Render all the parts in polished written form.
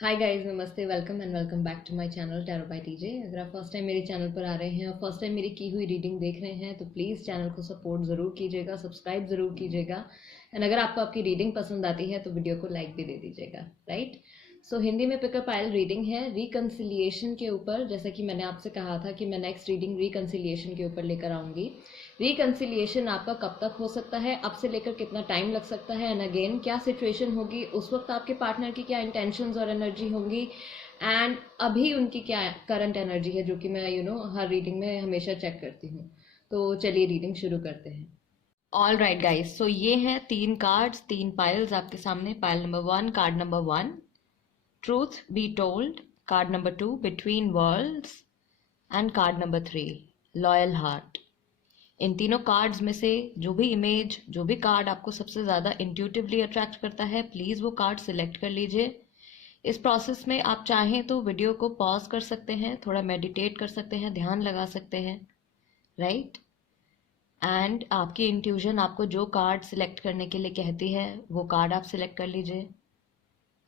हाय guys, नमस्ते, welcome and welcome back to my channel tarot by TJ. अगर आप first time मेरे channel पर आ रहे हैं और फर्स्ट टाइम मेरी की हुई रीडिंग देख रहे हैं तो प्लीज़ चैनल को सपोर्ट ज़रूर कीजिएगा, सब्सक्राइब ज़रूर कीजिएगा। एंड अगर आपको आपकी रीडिंग पसंद आती है तो वीडियो को लाइक भी दे दीजिएगा, राइट। सो हिंदी में पिकअप आयल रीडिंग है रिकन्सिलिएशन के ऊपर। जैसा कि मैंने आपसे कहा था कि मैं नेक्स्ट रीडिंग रिकन्सिलिएशन के ऊपर लेकर आऊँगी। रिकन्सिलिएशन आपका कब तक हो सकता है, अब से लेकर कितना टाइम लग सकता है, एंड अगेन क्या सिचुएशन होगी उस वक्त, आपके पार्टनर की क्या इंटेंशंस और एनर्जी होंगी, एंड अभी उनकी क्या करंट एनर्जी है, जो कि मैं हर रीडिंग में हमेशा चेक करती हूँ। तो चलिए रीडिंग शुरू करते हैं। ऑल राइट गाइज, सो ये हैं 3 कार्ड्स, 3 पाइल्स आपके सामने। Pile number 1, card number 1, truth be told. Card number 2, between worlds. And card number 3, loyal heart. इन तीनों कार्ड्स में से जो भी इमेज, जो भी कार्ड आपको सबसे ज़्यादा इंट्यूटिवली अट्रैक्ट करता है, प्लीज़ वो कार्ड सिलेक्ट कर लीजिए। इस प्रोसेस में आप चाहें तो वीडियो को पॉज कर सकते हैं, थोड़ा मेडिटेट कर सकते हैं, ध्यान लगा सकते हैं, राइट। एंड आपकी इंट्यूशन आपको जो कार्ड सिलेक्ट करने के लिए कहती है वो कार्ड आप सिलेक्ट कर लीजिए।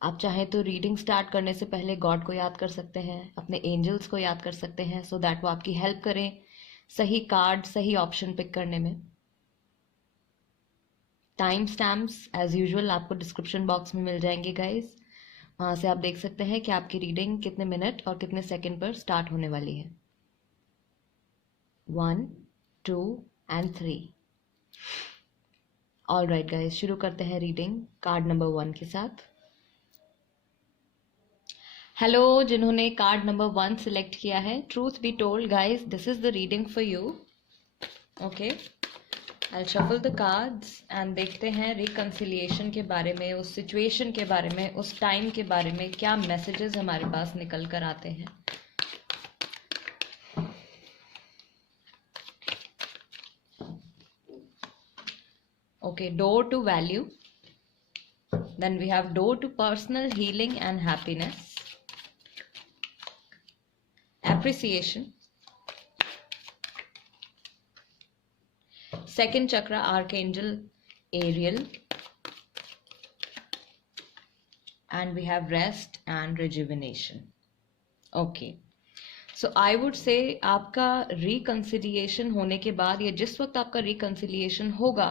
आप चाहें तो रीडिंग स्टार्ट करने से पहले गॉड को याद कर सकते हैं, अपने एंजल्स को याद कर सकते हैं, सो दैट वो आपकी हेल्प करें सही कार्ड, सही ऑप्शन पिक करने में। टाइम स्टैम्प्स एज यूजुअल आपको डिस्क्रिप्शन बॉक्स में मिल जाएंगे गाइस। वहाँ से आप देख सकते हैं कि आपकी रीडिंग कितने मिनट और कितने सेकंड पर स्टार्ट होने वाली है। 1, 2 एंड 3। ऑल राइट गाइस, शुरू करते हैं रीडिंग कार्ड नंबर 1 के साथ। हेलो, जिन्होंने कार्ड नंबर 1 सिलेक्ट किया है, truth be told guys, this is the reading for you. Okay, I shuffle the cards and देखते हैं रिकन्सिलिएशन के बारे में, उस सिचुएशन के बारे में, उस टाइम के बारे में क्या मैसेजेस हमारे पास निकल कर आते हैं। Okay, door to value, then we have door to personal healing and happiness, appreciation, second chakra archangel Ariel, and we have rest and rejuvenation. Okay, so I would say आपका रिकन्सिलिएशन होने के बाद या जिस वक्त आपका रिकन्सिलिएशन होगा,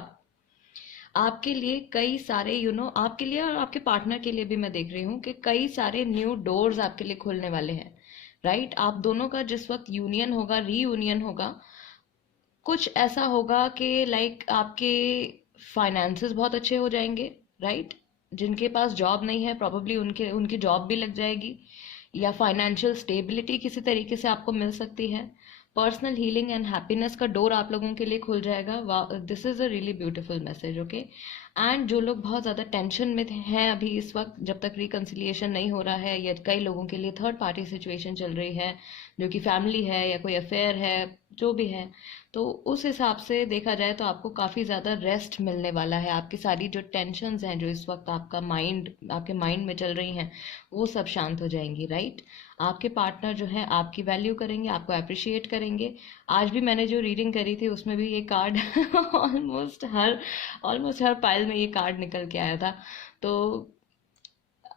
आपके लिए कई सारे आपके लिए और आपके पार्टनर के लिए भी मैं देख रही हूँ कि कई सारे न्यू डोर्स आपके लिए खुलने वाले हैं, राइट। आप दोनों का जिस वक्त यूनियन होगा, रीयूनियन होगा, कुछ ऐसा होगा कि लाइक आपके फाइनेंसेस बहुत अच्छे हो जाएंगे, राइट। जिनके पास जॉब नहीं है प्रॉब्ली उनकी जॉब भी लग जाएगी, या फाइनेंशियल स्टेबिलिटी किसी तरीके से आपको मिल सकती है। पर्सनल हीलिंग एंड हैप्पीनेस का डोर आप लोगों के लिए खुल जाएगा। This is a really beautiful message, okay. And जो लोग बहुत ज़्यादा टेंशन में हैं अभी इस वक्त, जब तक रिकन्सिलिएशन नहीं हो रहा है, या कई लोगों के लिए थर्ड पार्टी सिचुएशन चल रही है, जो कि फैमिली है या कोई अफेयर है, जो भी है, तो उस हिसाब से देखा जाए तो आपको काफ़ी ज़्यादा रेस्ट मिलने वाला है। आपकी सारी जो टेंशन्स हैं, जो इस वक्त आपके माइंड में चल रही हैं, वो सब शांत हो जाएंगी, राइट। आपके पार्टनर जो है आपकी वैल्यू करेंगे, आपको अप्रिशिएट करेंगे। आज भी मैंने जो रीडिंग करी थी उसमें भी ये कार्ड ऑलमोस्ट हर पाइल में ये कार्ड निकल के आया था। तो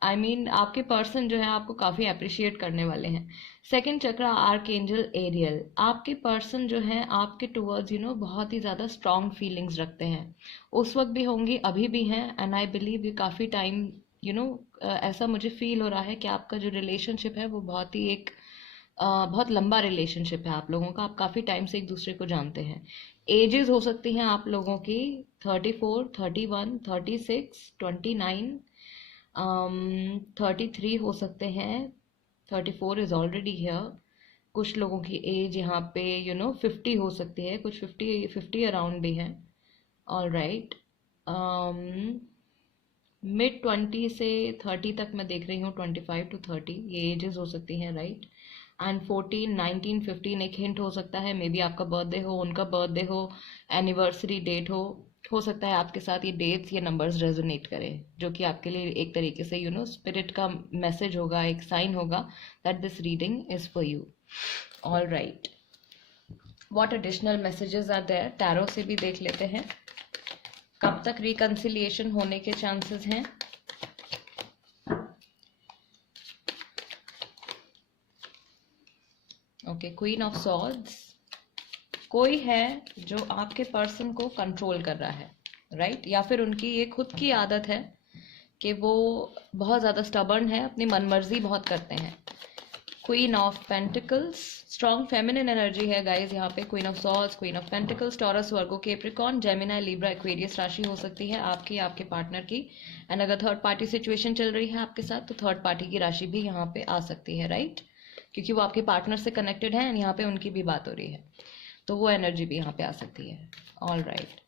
आपके पर्सन जो है आपको काफ़ी अप्रिशिएट करने वाले हैं। सेकंड चक्र आर्कएंजल एरियल, आपके पर्सन जो है आपके टुवर्ड्स बहुत ही ज़्यादा स्ट्रॉन्ग फीलिंग्स रखते हैं, उस वक्त भी होंगी, अभी भी हैं, एंड आई बिलीव ये काफ़ी टाइम ऐसा मुझे फील हो रहा है कि आपका जो रिलेशनशिप है वो बहुत लंबा रिलेशनशिप है आप लोगों का। आप काफ़ी टाइम से एक दूसरे को जानते हैं। एजेस हो सकती हैं आप लोगों की 34, 31, 36, 29, 33 हो सकते हैं। 34 इज ऑलरेडी हियर। कुछ लोगों की एज यहाँ पे 50 हो सकती है, कुछ 50 अराउंड भी है। ऑल राइट, मिड 20 से 30 तक मैं देख रही हूँ, 25 टू 30 ये एजेस हो सकती हैं, राइट। एंड 14, 19, 15 एक हिंट हो सकता है, मे बी आपका बर्थडे हो, उनका बर्थडे हो, एनिवर्सरी डेट हो सकता है आपके साथ ये डेट्स या नंबर्स रेजोनेट करें, जो कि आपके लिए एक तरीके से स्पिरिट का मैसेज होगा, एक साइन होगा that this reading is for you. All right, what additional messages are there, tarot से भी देख लेते हैं कब तक रिकन्सिलिएशन होने के चांसेस हैं। ओके, क्वीन ऑफ सॉर्ड्स, कोई है जो आपके पर्सन को कंट्रोल कर रहा है, राइट? या फिर उनकी ये खुद की आदत है कि वो बहुत ज़्यादा स्टबर्न है, अपनी मनमर्जी बहुत करते हैं। Queen of pentacles, strong feminine energy है गाइज यहाँ पे। Queen of swords, queen of pentacles, taurus, Virgo, Capricorn, Gemini, Libra, Aquarius राशि हो सकती है आपकी, आपके पार्टनर की। एंड अगर थर्ड पार्टी सिचुएशन चल रही है आपके साथ तो थर्ड पार्टी की राशि भी यहाँ पे आ सकती है, राइट? क्योंकि वो आपके पार्टनर से कनेक्टेड है एंड यहाँ पे उनकी भी बात हो रही है, तो वो एनर्जी भी यहाँ पे आ सकती है। All right,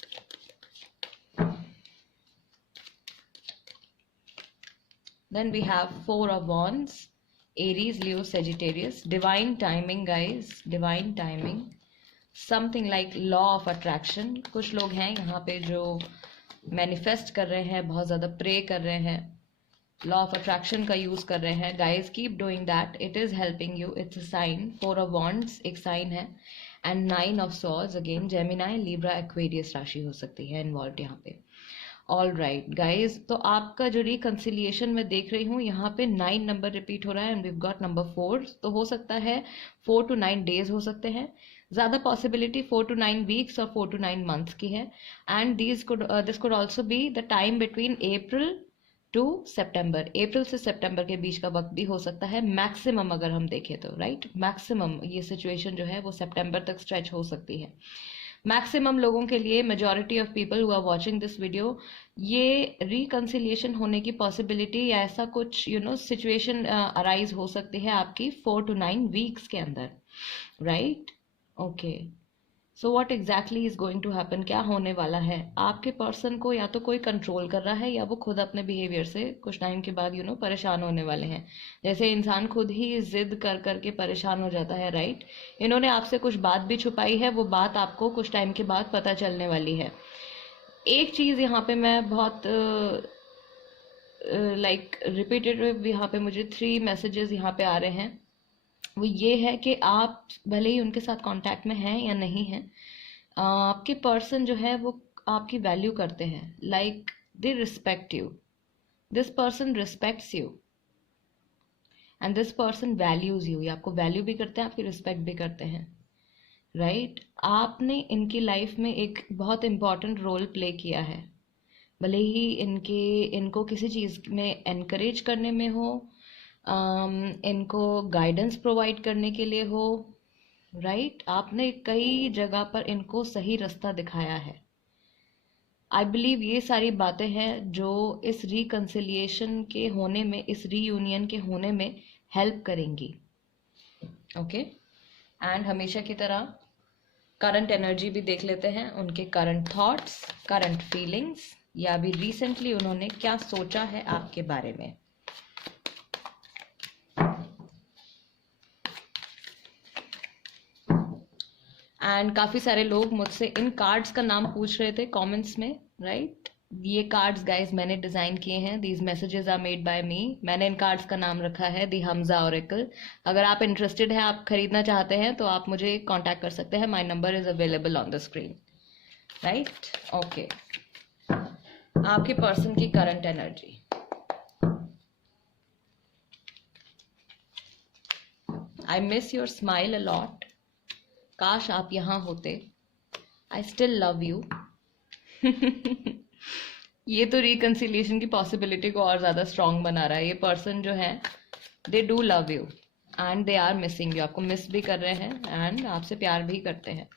then we have four of wands, Aries, Leo, Sagittarius, divine timing guys, divine timing, something like law of attraction। कुछ लोग हैं यहाँ पे जो मैनिफेस्ट कर रहे हैं, बहुत ज़्यादा प्रे कर रहे हैं, लॉ ऑफ अट्रैक्शन का यूज़ कर रहे हैं। Guys keep doing that, it is helping you, it's a sign. Four of wands एक साइन है and nine of swords again Gemini, Libra, Aquarius राशि हो सकती है इन्वॉल्व यहाँ पे। ऑल राइट गाइज, तो आपका जो रिकन्सिलिएशन में देख रही हूँ यहाँ पे 9 नंबर रिपीट हो रहा है एंड वीव गॉट नंबर 4, तो हो सकता है 4 to 9 डेज हो सकते हैं, ज़्यादा पॉसिबिलिटी 4 to 9 वीक्स और 4 to 9 मंथ्स की है। And this could also be the time between April to September, अप्रैल से सितंबर के बीच का वक्त भी हो सकता है मैक्सिमम, अगर हम देखें तो, राइट? मैक्सिमम ये सिचुएशन जो है वो सितंबर तक स्ट्रेच हो सकती है मैक्सिमम लोगों के लिए। Majority of people who are watching this video, ये रिकन्सिलिएशन होने की पॉसिबिलिटी या ऐसा कुछ सिचुएशन अराइज हो सकती है आपकी 4 to 9 वीक्स के अंदर, right? Okay, so what exactly is going to happen, क्या होने वाला है? आपके पर्सन को या तो कोई कंट्रोल कर रहा है या वो खुद अपने बिहेवियर से कुछ टाइम के बाद परेशान होने वाले हैं। जैसे इंसान खुद ही जिद कर करके परेशान हो जाता है, राइट? इन्होंने आपसे कुछ बात भी छुपाई है, वो बात आपको कुछ टाइम के बाद पता चलने वाली है। एक चीज़ यहाँ पे मैं बहुत रिपीटेटिव यहाँ पे मुझे 3 मैसेजेस यहाँ पे आ रहे हैं, वो ये है कि आप भले ही उनके साथ कांटेक्ट में हैं या नहीं हैं, आपके पर्सन जो है वो आपकी वैल्यू करते हैं, like they respect you, this person respects you and this person values you. ये आपको वैल्यू भी करते हैं, आपकी रिस्पेक्ट भी करते हैं, राइट? आपने इनकी लाइफ में एक बहुत इम्पॉर्टेंट रोल प्ले किया है, भले ही इनको किसी चीज़ में एनकरेज करने में हो, इनको गाइडेंस प्रोवाइड करने के लिए हो, राइट? आपने कई जगह पर इनको सही रास्ता दिखाया है। आई बिलीव ये सारी बातें हैं जो इस रिकन्सिलिएशन के होने में, इस रीयूनियन के होने में हेल्प करेंगी, ओके? एंड हमेशा की तरह करंट एनर्जी भी देख लेते हैं, उनके करंट थॉट्स, करंट फीलिंग्स, या अभी रिसेंटली उन्होंने क्या सोचा है आपके बारे में। एंड काफ़ी सारे लोग मुझसे इन कार्ड्स का नाम पूछ रहे थे कमेंट्स में, राइट? ये कार्ड्स गाइस मैंने डिज़ाइन किए हैं, these messages are made by me. मैंने इन कार्ड्स का नाम रखा है दी हमजा ऑरेकल। अगर आप इंटरेस्टेड हैं, आप खरीदना चाहते हैं, तो आप मुझे कांटेक्ट कर सकते हैं। My number is available on the screen, right? Okay, आपके पर्सन की current energy, I miss your smile a lot, काश आप यहाँ होते, आई स्टिल लव यू। ये तो रिकन्सिलिएशन की पॉसिबिलिटी को और ज़्यादा स्ट्रॉन्ग बना रहा है। ये पर्सन जो है they do love you and they are missing you, आपको मिस भी कर रहे हैं एंड आपसे प्यार भी करते हैं।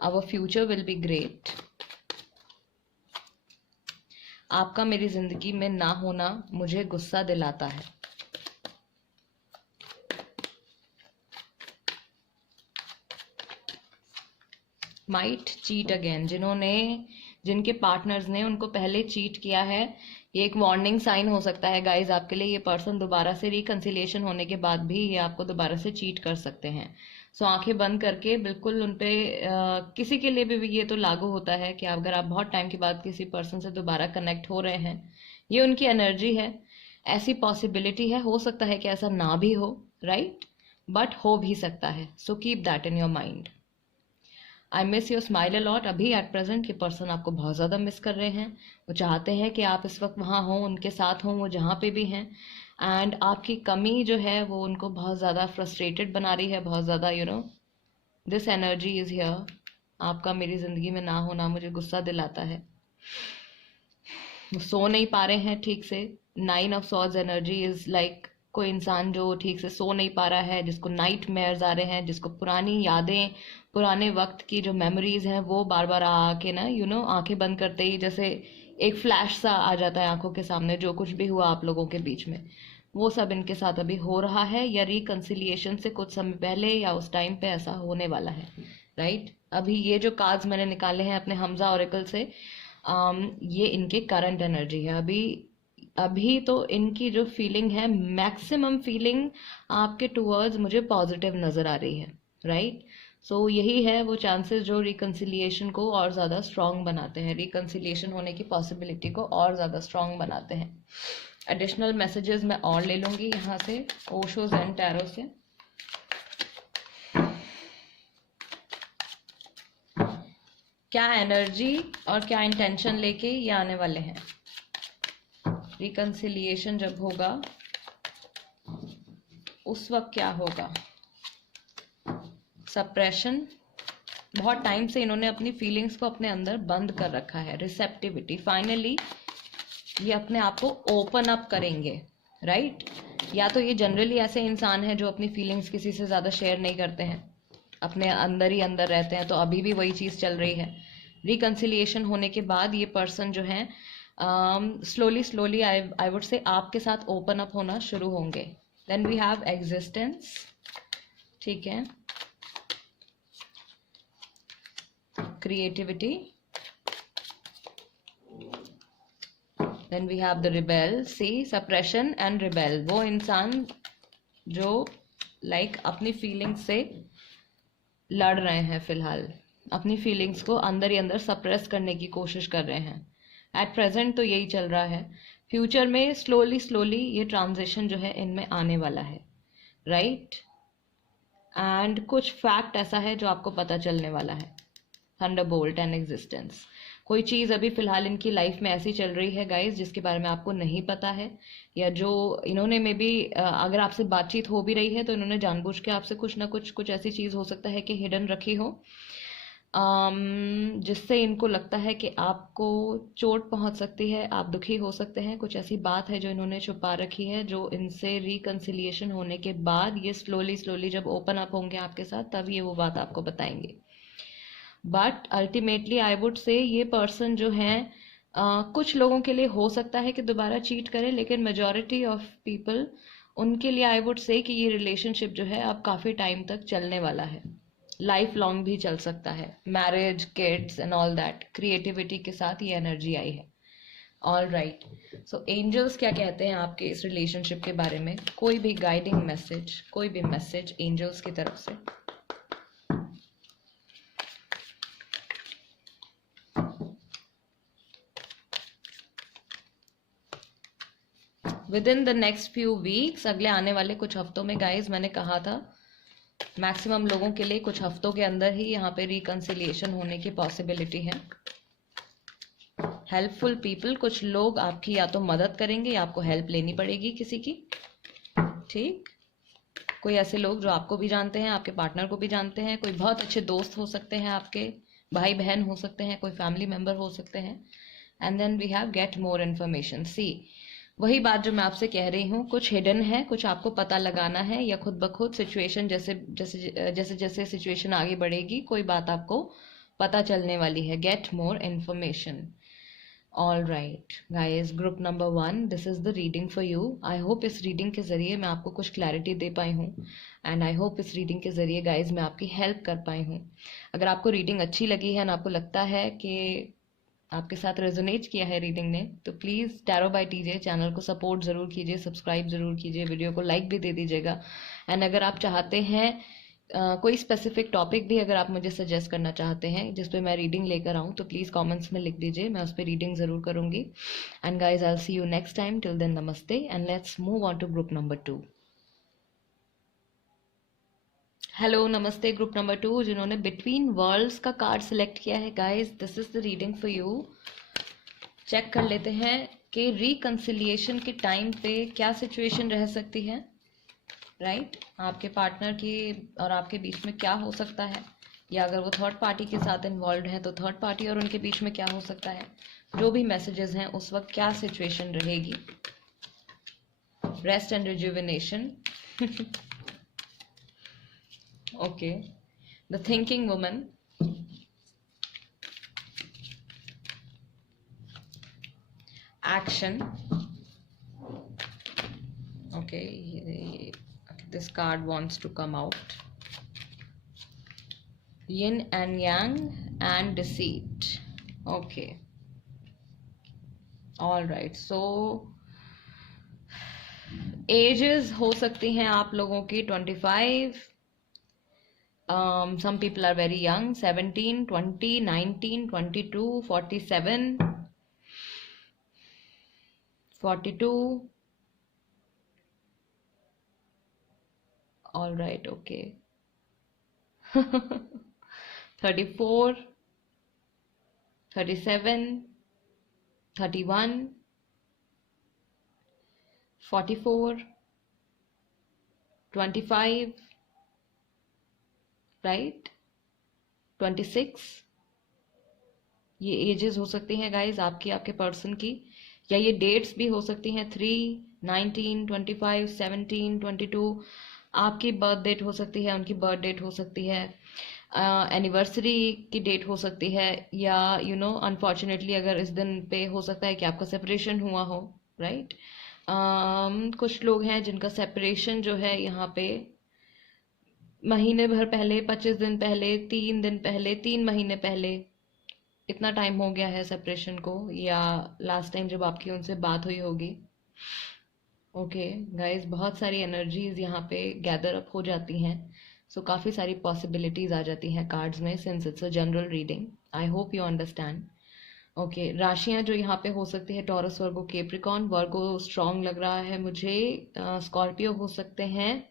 Our future will be great. आपका मेरी जिंदगी में ना होना मुझे गुस्सा दिलाता है। माइट चीट अगेन, जिनके पार्टनर्स ने उनको पहले चीट किया है, ये एक वार्निंग साइन हो सकता है गाइज आपके लिए। ये पर्सन दोबारा से रिकन्सिलिएशन होने के बाद भी ये आपको दोबारा से चीट कर सकते हैं। सो आंखें बंद करके बिल्कुल उन पे किसी के लिए भी ये तो लागू होता है कि अगर आप बहुत टाइम के बाद किसी पर्सन से दोबारा कनेक्ट हो रहे हैं, ये उनकी एनर्जी है, ऐसी पॉसिबिलिटी है, हो सकता है कि ऐसा ना भी हो, राइट? बट हो भी सकता है। So keep that in your mind. I miss your smile a lot. अभी एट प्रेजेंट ये पर्सन आपको बहुत ज़्यादा मिस कर रहे हैं। वो चाहते हैं कि आप इस वक्त वहाँ हों, उनके साथ हों, वो जहाँ पे भी हैं। एंड आपकी कमी जो है वो उनको बहुत ज़्यादा फ्रस्ट्रेटेड बना रही है, बहुत ज़्यादा दिस एनर्जी इज़ हियर। आपका मेरी ज़िंदगी में ना होना मुझे गुस्सा दिलाता है। सो नहीं पा रहे हैं ठीक से। 9 of swords energy is like कोई इंसान जो ठीक से सो नहीं पा रहा है, जिसको नाइट मेयर्स आ रहे हैं, जिसको पुरानी यादें, पुराने वक्त की जो मेमोरीज हैं वो बार बार आके ना आंखें बंद करते ही जैसे एक फ्लैश सा आ जाता है आंखों के सामने, जो कुछ भी हुआ आप लोगों के बीच में वो सब इनके साथ अभी हो रहा है, या रिकंसिलिएशन से कुछ समय पहले या उस टाइम पे ऐसा होने वाला है। राइट, अभी ये जो कार्ड्स मैंने निकाले हैं अपने हमजा ओरेकल से, ये इनके करंट एनर्जी है। अभी अभी तो इनकी जो फीलिंग है, मैक्सिमम फीलिंग आपके टूवर्ड्स मुझे पॉजिटिव नज़र आ रही है। राइट, सो यही है वो चांसेस जो रिकंसिलिएशन को और ज़्यादा स्ट्रॉन्ग बनाते हैं, रिकंसिलिएशन होने की पॉसिबिलिटी को और ज़्यादा स्ट्रॉन्ग बनाते हैं। एडिशनल मैसेजेस मैं और ले लूँगी यहाँ से ओशो ज़ेन टैरो से। क्या एनर्जी और क्या इंटेंशन लेके ये आने वाले हैं। रिकंसिलिएशन जब होगा उस वक्त क्या होगा। सप्रेशन, बहुत टाइम से इन्होंने अपनी फीलिंग्स को अपने अंदर बंद कर रखा है। रिसेप्टिविटी, फाइनली ये अपने आप को ओपन अप करेंगे। राइट, या तो ये जनरली ऐसे इंसान हैं जो अपनी फीलिंग्स किसी से ज़्यादा शेयर नहीं करते हैं, अपने अंदर ही अंदर रहते हैं, तो अभी भी वही चीज़ चल रही है। रिकंसिलिएशन होने के बाद ये पर्सन जो है स्लोली आई वुड से आपके साथ ओपन अप होना शुरू होंगे। देन वी हैव एग्जिस्टेंस, ठीक है, creativity, then we have the rebel. See, suppression and rebel, वो इंसान जो अपनी फीलिंग्स से लड़ रहे हैं, फिलहाल अपनी फीलिंग्स को अंदर ही अंदर सप्रेस करने की कोशिश कर रहे हैं। एट प्रेजेंट तो यही चल रहा है। फ्यूचर में स्लोली ये ट्रांजिशन जो है इनमें आने वाला है। राइट, एंड कुछ फैक्ट ऐसा है जो आपको पता चलने वाला है। थंडरबोल्ट एंड एग्जिस्टेंस, कोई चीज़ अभी फिलहाल इनकी लाइफ में ऐसी चल रही है गाइस जिसके बारे में आपको नहीं पता है, या जो इन्होंने मे बी अगर आपसे बातचीत हो भी रही है तो इन्होंने जानबूझ के आपसे कुछ ना कुछ ऐसी चीज़ हो सकता है कि हिडन रखी हो, जिससे इनको लगता है कि आपको चोट पहुंच सकती है, आप दुखी हो सकते हैं। कुछ ऐसी बात है जो इन्होंने छुपा रखी है, जो इनसे रिकंसिलिएशन होने के बाद ये स्लोली जब ओपन अप होंगे आपके साथ, तब ये वो बात आपको बताएंगे। But ultimately I would say ये पर्सन जो है कुछ लोगों के लिए हो सकता है कि दोबारा चीट करें, लेकिन मेजॉरिटी ऑफ पीपल, उनके लिए आई वुड से कि ये रिलेशनशिप जो है अब काफ़ी टाइम तक चलने वाला है, लाइफ लॉन्ग भी चल सकता है। Marriage, kids and all that, creativity के साथ ये एनर्जी आई है। ऑल राइट, सो एंजल्स क्या कहते हैं आपके इस रिलेशनशिप के बारे में। कोई भी गाइडिंग मैसेज, कोई भी मैसेज एंजल्स की तरफ से। With in the next few weeks, अगले आने वाले कुछ हफ्तों में गाइज, मैंने कहा था मैक्सिमम लोगों के लिए कुछ हफ्तों के अंदर ही यहाँ पे रिकंसिलिएशन होने की पॉसिबिलिटी है। हेल्पफुल पीपल, कुछ लोग आपकी या तो मदद करेंगे या आपको हेल्प लेनी पड़ेगी किसी की। ठीक, कोई ऐसे लोग जो आपको भी जानते हैं, आपके पार्टनर को भी जानते हैं, कोई बहुत अच्छे दोस्त हो सकते हैं, आपके भाई बहन हो सकते हैं, कोई फैमिली मेम्बर हो सकते हैं। And then we have get more information. See, वही बात जो मैं आपसे कह रही हूँ, कुछ हिडन है, कुछ आपको पता लगाना है, या खुद ब खुद सिचुएशन जैसे सिचुएशन आगे बढ़ेगी, कोई बात आपको पता चलने वाली है। Gate more information. All right guys, group number 1, this is the reading for you. I hope इस रीडिंग के ज़रिए मैं आपको कुछ क्लैरिटी दे पाई हूँ, एंड आई होप इस रीडिंग के ज़रिए गाइज मैं आपकी हेल्प कर पाई हूँ। अगर आपको रीडिंग अच्छी लगी है और आपको लगता है कि आपके साथ रेजोनेट किया है रीडिंग ने, तो please tarot by TJ channel को सपोर्ट ज़रूर कीजिए, सब्सक्राइब ज़रूर कीजिए, वीडियो को लाइक भी दे दीजिएगा। एंड अगर आप चाहते हैं कोई स्पेसिफिक टॉपिक भी अगर आप मुझे सजेस्ट करना चाहते हैं जिस पे मैं रीडिंग लेकर आऊँ, तो प्लीज़ कमेंट्स में लिख दीजिए, मैं उस पर रीडिंग ज़रूर करूँगी। And guys, I will see you next time. Till then, नमस्ते, and let's move on to group number 2। Hello, नमस्ते ग्रुप नंबर 2, जिन्होंने बिटवीन वर्ल्ड्स का कार्ड सिलेक्ट किया है guys, this is the reading for you. Check कर लेते हैं कि रिकंसिलिएशन के टाइम पे क्या सिचुएशन रह सकती है, राइट? आपके पार्टनर की और आपके बीच में क्या हो सकता है, या अगर वो थर्ड पार्टी के साथ इन्वॉल्व है तो थर्ड पार्टी और उनके बीच में क्या हो सकता है, जो भी मैसेजेस हैं उस वक्त क्या सिचुएशन रहेगी। Rest and rejuvenation. Okay, the thinking woman, action. Okay, this card wants to come out. Yin and yang and deceit. Okay, all right. So ages हो सकती हैं आप लोगों की 25. Some people are very young, 17, 20, 19, 22, 47, 42. All right, okay. 34, 37, 31, 44, 25, right, 26. ये edges हो सकती हैं गाइज आपकी, आपके पर्सन की, या ये डेट्स भी हो सकती हैं 3, 19, 25, 17, 22. आपकी बर्थ डेट हो सकती है, उनकी बर्थ डेट हो सकती है, एनिवर्सरी की डेट हो सकती है, या अनफॉर्चुनेटली अगर इस दिन पे हो सकता है कि आपका सेपरेशन हुआ हो, राइट? कुछ लोग हैं जिनका सेपरेशन जो है यहाँ पे महीने भर पहले, 25 दिन पहले, 3 दिन पहले, 3 महीने पहले, इतना टाइम हो गया है सेपरेशन को, या लास्ट टाइम जब आपकी उनसे बात हुई होगी। ओके गाइज, बहुत सारी एनर्जीज यहाँ पे गैदर अप हो जाती हैं, सो काफ़ी सारी पॉसिबिलिटीज आ जाती हैं कार्ड्स में, since it's a general reading. I hope you understand. Okay, राशियाँ जो यहाँ पे हो सकती है, Taurus, Virgo, Capricorn. Virgo strong लग रहा है मुझे, स्कॉर्पियो हो सकते हैं,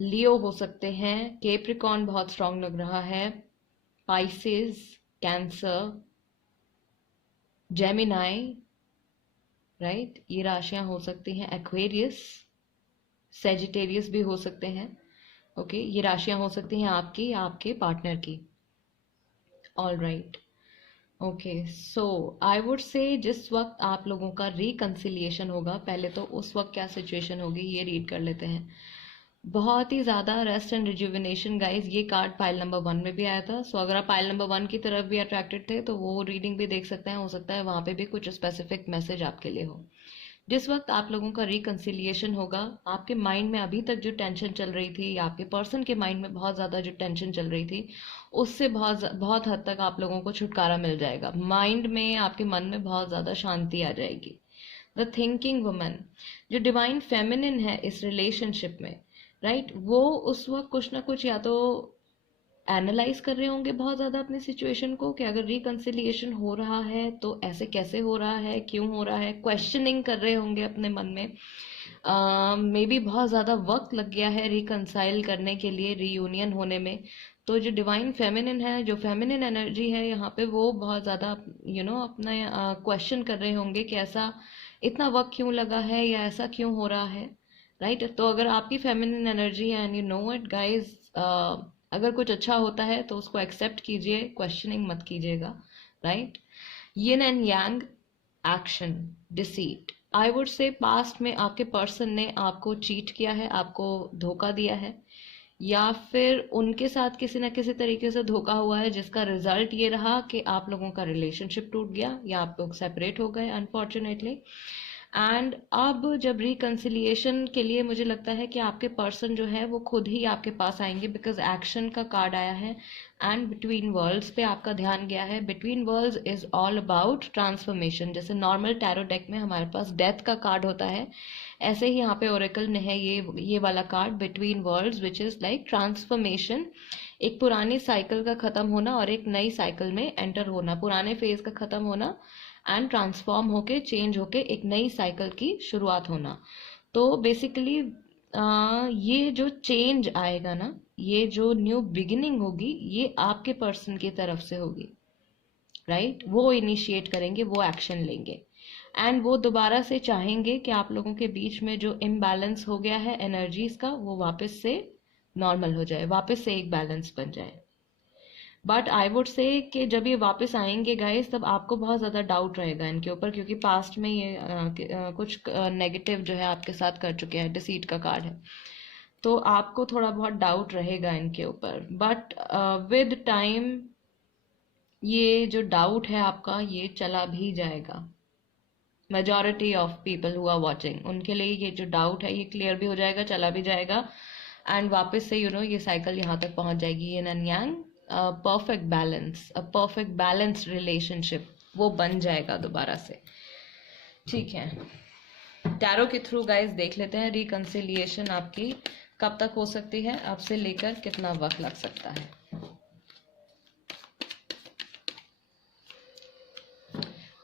लियो हो सकते हैं, केप्रिकॉन बहुत स्ट्रांग लग रहा है, पाइसेस, कैंसर, जेमिनाई, राइट, ये राशियां हो सकती हैं, एक्वेरियस, सेजिटेरियस भी हो सकते हैं। ओके, ये राशियां हो सकती हैं आपकी, आपके पार्टनर की। All right, okay, so I would say जिस वक्त आप लोगों का रिकंसिलिएशन होगा, पहले तो उस वक्त क्या सिचुएशन होगी ये रीड कर लेते हैं। बहुत ही ज़्यादा रेस्ट एंड रिजुविनेशन गाइज, ये कार्ड पाइल नंबर 1 में भी आया था, सो अगर आप पाइल नंबर 1 की तरफ भी अट्रैक्टेड थे तो वो रीडिंग भी देख सकते हैं, हो सकता है वहाँ पे भी कुछ स्पेसिफिक मैसेज आपके लिए हो। जिस वक्त आप लोगों का रिकंसिलिएशन होगा, आपके माइंड में अभी तक जो टेंशन चल रही थी, या आपके पर्सन के माइंड में बहुत ज़्यादा जो टेंशन चल रही थी, उससे बहुत बहुत हद तक आप लोगों को छुटकारा मिल जाएगा। माइंड में, आपके मन में बहुत ज़्यादा शांति आ जाएगी। द थिंकिंग वुमन, जो डिवाइन फेमिनिन है इस रिलेशनशिप में, राइट, वो उस वक्त कुछ ना कुछ या तो एनालाइज कर रहे होंगे बहुत ज़्यादा अपनी सिचुएशन को, कि अगर रिकंसिलिएशन हो रहा है तो ऐसे कैसे हो रहा है, क्यों हो रहा है, क्वेश्चनिंग कर रहे होंगे अपने मन में। मे बी बहुत ज़्यादा वक्त लग गया है रिकंसाइल करने के लिए, रीयूनियन होने में। तो जो डिवाइन फेमिनिन है, जो फेमिनिन एनर्जी है यहाँ पे, वो बहुत ज़्यादा अपना क्वेश्चन कर रहे होंगे कि ऐसा इतना वक्त क्यों लगा है, या ऐसा क्यों हो रहा है, राइट? तो अगर आपकी फेमिनिन एनर्जी है and you know it guys, अगर कुछ अच्छा होता है तो उसको एक्सेप्ट कीजिए, क्वेश्चनिंग मत कीजिएगा, right? Yin and yang, action, deceit. I would say past में आपके पर्सन ने आपको चीट किया है, आपको धोखा दिया है, या फिर उनके साथ किसी न किसी तरीके से धोखा हुआ है, जिसका रिजल्ट ये रहा कि आप लोगों का रिलेशनशिप टूट गया, या आप लोग सेपरेट हो गए अनफॉर्चुनेटली। एंड अब जब रिकंसिलिएशन के लिए मुझे लगता है कि आपके पर्सन जो है वो खुद ही आपके पास आएंगे, बिकॉज एक्शन का कार्ड आया है एंड बिटवीन वर्ल्ड्स पे आपका ध्यान गया है। Between worlds is all about transformation. जैसे नॉर्मल टैरो डेक में हमारे पास डेथ का कार्ड होता है, ऐसे ही यहाँ पे ओरेकल में है ये वाला card, between worlds, which is like transformation. एक पुरानी साइकिल का खत्म होना और एक नई साइकिल में एंटर होना, पुराने फेज का खत्म होना एंड ट्रांसफॉर्म होके, चेंज होके एक नई साइकिल की शुरुआत होना। तो बेसिकली ये जो चेंज आएगा ना, ये जो न्यू बिगिनिंग होगी, ये आपके पर्सन की तरफ से होगी, राइट? वो इनिशिएट करेंगे, वो एक्शन लेंगे। एंड वो दोबारा से चाहेंगे कि आप लोगों के बीच में जो इम्बैलेंस हो गया है एनर्जीज का वो वापस से नॉर्मल हो जाए, वापस से एक बैलेंस बन जाए। बट आई वुड से कि जब ये वापस आएंगे गाइस तब आपको बहुत ज़्यादा डाउट रहेगा इनके ऊपर, क्योंकि पास्ट में ये कुछ नेगेटिव जो है आपके साथ कर चुके हैं, डिसीट का कार्ड है, तो आपको थोड़ा बहुत डाउट रहेगा इनके ऊपर। बट विद टाइम ये जो डाउट है आपका ये चला भी जाएगा। Majority of people who are watching उनके लिए ये जो डाउट है ये क्लियर भी हो जाएगा, चला भी जाएगा, एंड वापस से ये साइकिल यहाँ तक पहुंच जाएगी, ये yin yang perfect balance, a perfect balanced relationship वो बन जाएगा दोबारा से। ठीक है, टैरो के थ्रू गाइस देख लेते हैं रिकंसिलिएशन आपकी कब तक हो सकती है, अब से लेकर कितना वक्त लग सकता है।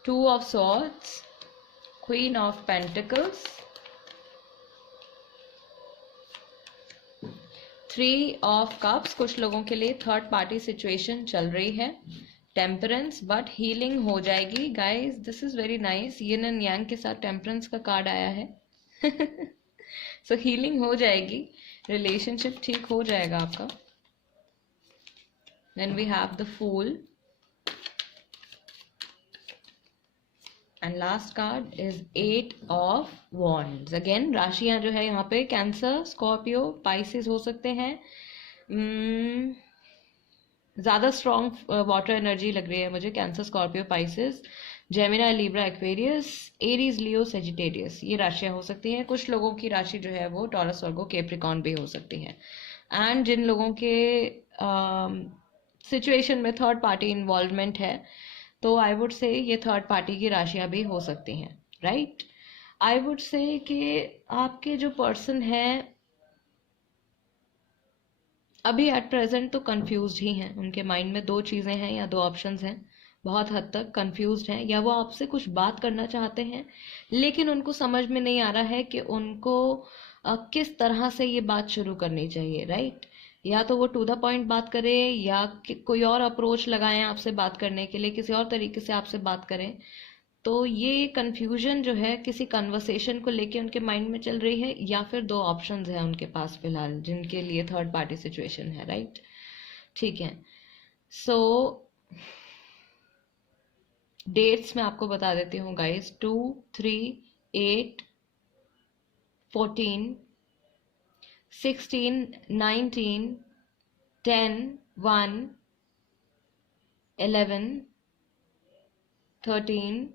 Two of swords, queen of pentacles, three of cups, कुछ लोगों के लिए थर्ड पार्टी सिचुएशन चल रही है, टेम्परेंस, बट हीलिंग हो जाएगी guys, this is very nice, yin and yang के साथ टेम्परेंस का कार्ड आया है सो हीलिंग हो जाएगी, रिलेशनशिप ठीक हो जाएगा आपका। Then we have the fool and last card is 8 of wands. Again राशियां जो है यहाँ पे कैंसर, स्कॉर्पियो, पाइसेस हो सकते हैं। ज़्यादा स्ट्रॉन्ग वाटर एनर्जी लग रही है मुझे, Cancer, Scorpio, Pisces, Gemini, Libra, Aquarius, Aries, Leo, Sagittarius, ये राशियां हो सकती हैं। कुछ लोगों की राशि जो है वो टॉरस, वर्गो, कैप्रिकॉर्न भी हो सकती है। एंड जिन लोगों के सिचुएशन में थर्ड पार्टी इन्वॉल्वमेंट है तो आई वुड से ये थर्ड पार्टी की राशियां भी हो सकती हैं, राइट। आई वुड से कि आपके जो पर्सन है अभी एट प्रेजेंट तो कंफ्यूज्ड ही हैं, उनके माइंड में दो चीज़ें हैं या दो ऑप्शंस हैं, बहुत हद तक कंफ्यूज्ड हैं, या वो आपसे कुछ बात करना चाहते हैं लेकिन उनको समझ में नहीं आ रहा है कि उनको किस तरह से ये बात शुरू करनी चाहिए, राइट। या तो वो टू द पॉइंट बात करें या कोई और अप्रोच लगाएं आपसे बात करने के लिए, किसी और तरीके से आपसे बात करें। तो ये कंफ्यूजन जो है किसी कन्वर्सेशन को लेके उनके माइंड में चल रही है, या फिर दो ऑप्शंस हैं उनके पास फिलहाल जिनके लिए थर्ड पार्टी सिचुएशन है, राइट। ठीक है, सो डेट्स मैं आपको बता देती हूँ गाइस, 2, 3, 8, 14, 16, 19, 10, 1, 11, 13,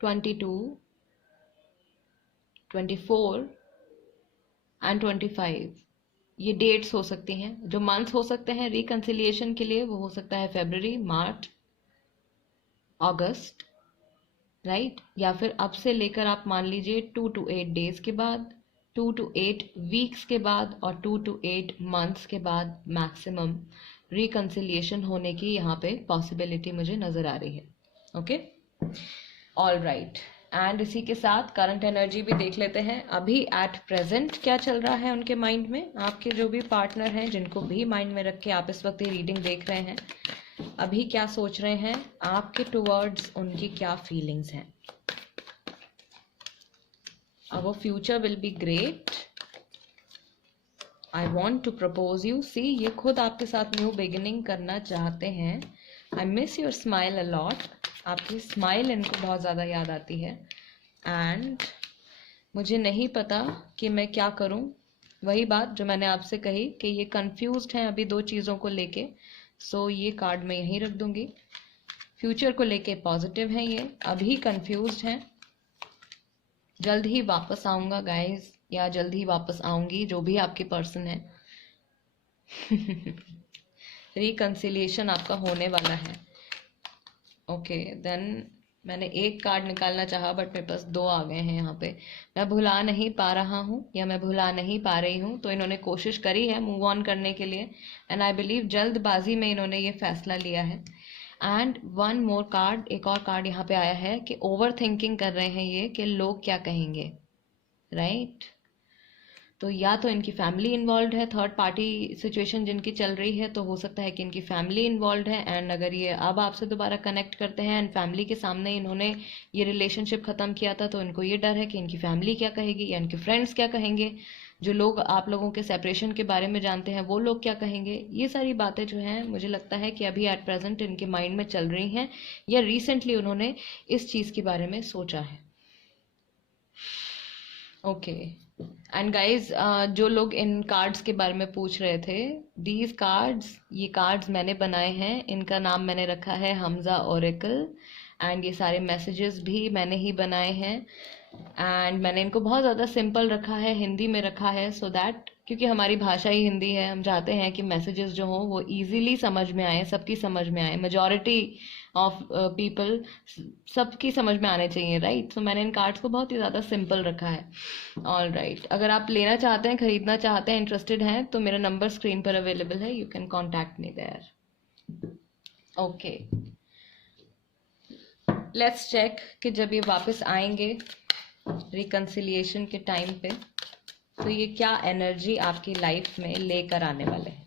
22, 24 एंड 25, ये डेट्स हो सकती हैं। जो मंथ्स हो सकते हैं रिकंसिलिएशन के लिए वो हो सकता है फरवरी, मार्च, अगस्त, राइट। या फिर अब से लेकर आप मान लीजिए 2 to 8 डेज के बाद, 2 to 8 वीक्स के बाद और 2 to 8 मंथ्स के बाद मैक्सिमम रिकंसिलिएशन होने की यहाँ पे पॉसिबिलिटी मुझे नज़र आ रही है। Okay, all right. एंड इसी के साथ करंट एनर्जी भी देख लेते हैं, अभी एट प्रेजेंट क्या चल रहा है उनके माइंड में। आपके जो भी पार्टनर हैं जिनको भी माइंड में रख के आप इस वक्त ये रीडिंग देख रहे हैं, अभी क्या सोच रहे हैं आपके टुवर्ड्स, उनकी क्या फीलिंग्स हैं। अब वो future will be great, I want to propose you, see ये खुद आपके साथ न्यू बिगिनिंग करना चाहते हैं। I miss your smile a lot, आपकी स्माइल इनको बहुत ज़्यादा याद आती है। एंड मुझे नहीं पता कि मैं क्या करूं, वही बात जो मैंने आपसे कही कि ये कंफ्यूज्ड हैं अभी दो चीज़ों को लेके, सो ये कार्ड मैं यहीं रख दूंगी। फ्यूचर को लेके पॉजिटिव हैं ये, अभी कंफ्यूज्ड हैं। जल्द ही वापस आऊँगा गाइज, या जल्द ही वापस आऊँगी, जो भी आपके पर्सन है रिकंसिलिएशन आपका होने वाला है। ओके, देन मैंने एक कार्ड निकालना चाहा बट मेरे पास दो आ गए हैं यहाँ पे। मैं भुला नहीं पा रहा हूँ या मैं भुला नहीं पा रही हूँ, तो इन्होंने कोशिश करी है मूव ऑन करने के लिए, एंड आई बिलीव जल्दबाजी में इन्होंने ये फैसला लिया है। एंड वन मोर कार्ड, एक और कार्ड यहाँ पे आया है कि ओवर थिंकिंग कर रहे हैं ये कि लोग क्या कहेंगे, राइट। तो या तो इनकी फैमिली इन्वॉल्व है, थर्ड पार्टी सिचुएशन जिनकी चल रही है, तो हो सकता है कि इनकी फैमिली इन्वॉल्व है। एंड अगर ये अब आपसे दोबारा कनेक्ट करते हैं एंड फैमिली के सामने इन्होंने ये रिलेशनशिप ख़त्म किया था, तो इनको ये डर है कि इनकी फैमिली क्या कहेगी या इनके फ्रेंड्स क्या कहेंगे, जो लोग आप लोगों के सेपरेशन के बारे में जानते हैं वो लोग क्या कहेंगे। ये सारी बातें जो हैं मुझे लगता है कि अभी एट प्रेजेंट इनके माइंड में चल रही हैं, या रिसेंटली उन्होंने इस चीज़ के बारे में सोचा है। ओके एंड गाइज, जो लोग इन कार्ड्स के बारे में पूछ रहे थे, दीज कार्ड्स, ये कार्ड्स मैंने बनाए हैं, इनका नाम मैंने रखा है हमजा ओरेकल। एंड ये सारे मैसेजेस भी मैंने ही बनाए हैं। एंड मैंने इनको बहुत ज़्यादा सिंपल रखा है, हिंदी में रखा है, सो दैट क्योंकि हमारी भाषा ही हिंदी है, हम चाहते हैं कि मैसेजेस जो हों वो इजीली समझ में आए, सबकी समझ में आए, मेजॉरिटी ऑफ पीपल सबकी समझ में आने चाहिए, राइट। सो मैंने इन कार्ड्स को बहुत ही ज़्यादा सिंपल रखा है। ऑल राइट, अगर आप लेना चाहते हैं, खरीदना चाहते हैं, इंटरेस्टेड हैं, तो मेरा नंबर स्क्रीन पर अवेलेबल है, you can contact me there. Okay, let's check कि जब ये वापस आएंगे रिकंसिलिएशन के टाइम पे, तो ये क्या एनर्जी आपकी लाइफ में लेकर आने वाले हैं।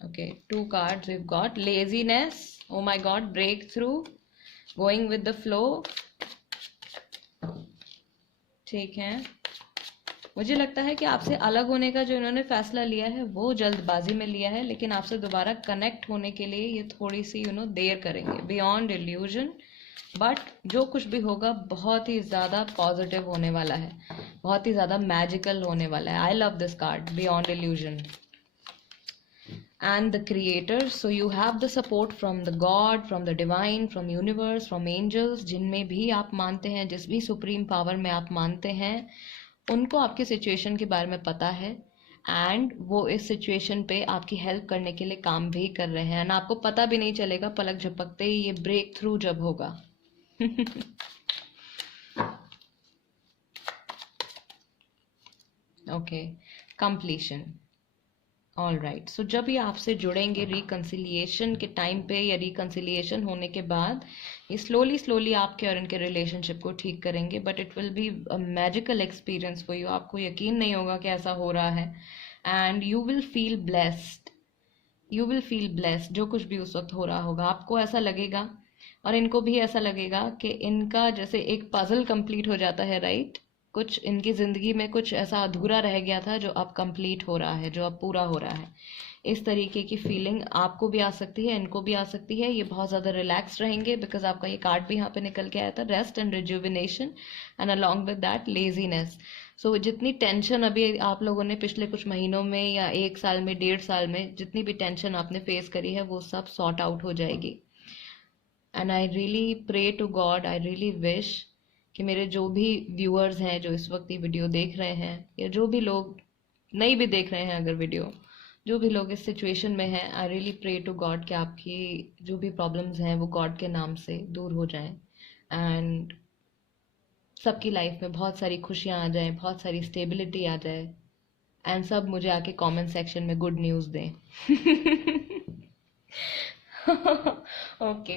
Okay, 2 cards we've got, laziness, oh my god, breakthrough, going with the flow। ठीक है, मुझे लगता है कि आपसे अलग होने का जो इन्होंने फैसला लिया है वो जल्दबाजी में लिया है, लेकिन आपसे दोबारा कनेक्ट होने के लिए ये थोड़ी सी देर करेंगे, बियॉन्ड इल्यूजन। बट जो कुछ भी होगा बहुत ही ज़्यादा पॉजिटिव होने वाला है, बहुत ही ज़्यादा मैजिकल होने वाला है। I love this card, beyond illusion and the creator. So you have the support from the god, from the divine, from universe, from angels, जिनमें भी आप मानते हैं, जिस भी सुप्रीम पावर में आप मानते हैं, उनको आपकी सिचुएशन के बारे में पता है एंड वो इस सिचुएशन पे आपकी हेल्प करने के लिए काम भी कर रहे हैं। एंड आपको पता भी नहीं चलेगा, पलक झपकते ही ये ब्रेक थ्रू जब होगा। Okay, completion. ऑल राइट, सो जब ये आपसे जुड़ेंगे रिकंसिलिएशन के टाइम पे या रिकंसिलिएशन होने के बाद, ये स्लोली स्लोली आपके और इनके रिलेशनशिप को ठीक करेंगे। But it will be a magical experience for you, आपको यकीन नहीं होगा कि ऐसा हो रहा है। And you will feel blessed, you will feel blessed. जो कुछ भी उस वक्त हो रहा होगा आपको ऐसा लगेगा, और इनको भी ऐसा लगेगा कि इनका जैसे एक पजल कंप्लीट हो जाता है, राइट। कुछ इनकी ज़िंदगी में कुछ ऐसा अधूरा रह गया था जो अब कंप्लीट हो रहा है, जो अब पूरा हो रहा है। इस तरीके की फीलिंग आपको भी आ सकती है, इनको भी आ सकती है। ये बहुत ज़्यादा रिलैक्स रहेंगे बिकॉज आपका ये कार्ड भी यहाँ पे निकल के आया था, rest and rejuvenation, and along with that laziness. So जितनी टेंशन अभी आप लोगों ने पिछले कुछ महीनों में या 1 साल में, 1.5 साल में जितनी भी टेंशन आपने फेस करी है, वो सब सॉर्ट आउट हो जाएगी। And I really pray to God, I really wish कि मेरे जो भी व्यूअर्स हैं जो इस वक्त ये वीडियो देख रहे हैं, या जो भी लोग नहीं भी देख रहे हैं अगर वीडियो, जो भी लोग इस सिचुएशन में हैं, I really pray to God कि आपकी जो भी प्रॉब्लम्स हैं वो गॉड के नाम से दूर हो जाएं, एंड सबकी लाइफ में बहुत सारी खुशियाँ आ जाएं, बहुत सारी स्टेबिलिटी आ जाए, एंड सब मुझे आके कमेंट सेक्शन में गुड न्यूज़ दें। ओके,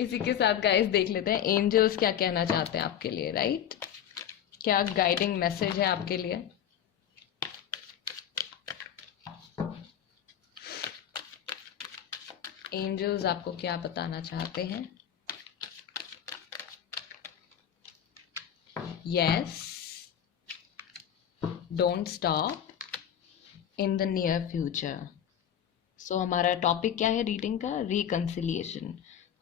इसी के साथ गाइस देख लेते हैं एंजल्स क्या कहना चाहते हैं आपके लिए, राइट। क्या गाइडिंग मैसेज है आपके लिए। एंजल्स आपको क्या बताना चाहते हैं। Yes, don't stop in the near future. So हमारा टॉपिक क्या है रीडिंग का, रिकंसिलिएशन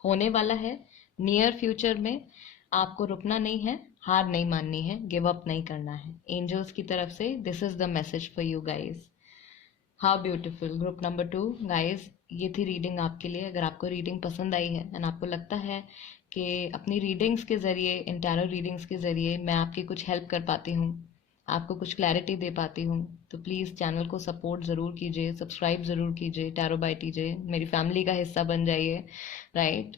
होने वाला है नियर फ्यूचर में। आपको रुकना नहीं है, हार नहीं माननी है, गिव अप नहीं करना है। एंजल्स की तरफ से this is the message for you guys. How beautiful. Group number 2 guys, ये थी रीडिंग आपके लिए। अगर आपको रीडिंग पसंद आई है एंड आपको लगता है कि अपनी रीडिंग्स के ज़रिए, इन टैरो रीडिंग्स के ज़रिए मैं आपकी कुछ हेल्प कर पाती हूँ, आपको कुछ क्लैरिटी दे पाती हूँ, तो प्लीज़ चैनल को सपोर्ट ज़रूर कीजिए, सब्सक्राइब ज़रूर कीजिए, टैरो बाय टीजे मेरी फैमिली का हिस्सा बन जाइए, राइट।